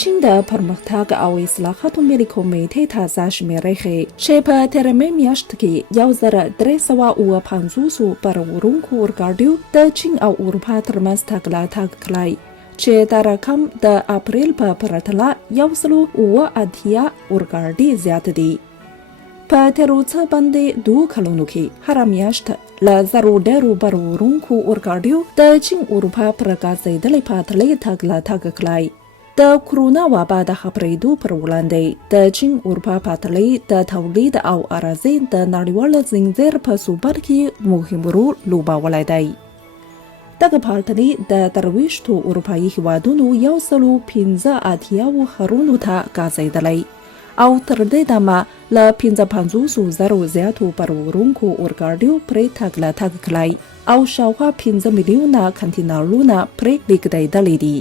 چین د پرمختګ او اصلاحاتو ملي کمیټې تازه شمیرې ښیي چې په تېره مې میاشت کې 1350 پر ورونکو اورګاډیو د چین او اروپا ترمنځ تګ راتګ کړی چې دا رقم د اپریل په پرتله 108 اورګاډي زیات دی. په تېرو څه باندې 2 کلونو کې هره میاشت له زرو ډېرو پر ورونکو اورګاډیو د چین اروپا پر ګرځېدلې پاتلې تګ راتګ کړی. د کرونا وبا د خپرېدو پر وړاندې د چین اروپا پاتلې د تولید او عرضې د نړیوال زنځیر په ثبات کې مهم رول لوبولی دی. دغه پاتلې د درویشتو اروپایي هیوادونو 115 ښارونو ته ګرځېدلی او تر دې دمه له 550,000 زیاتو پر ورونکو اورګاډیو پرې تګ راتګ کړی او شاوخوا 5 میلیونه کنټینرونه پرې لیږدېدلي دي.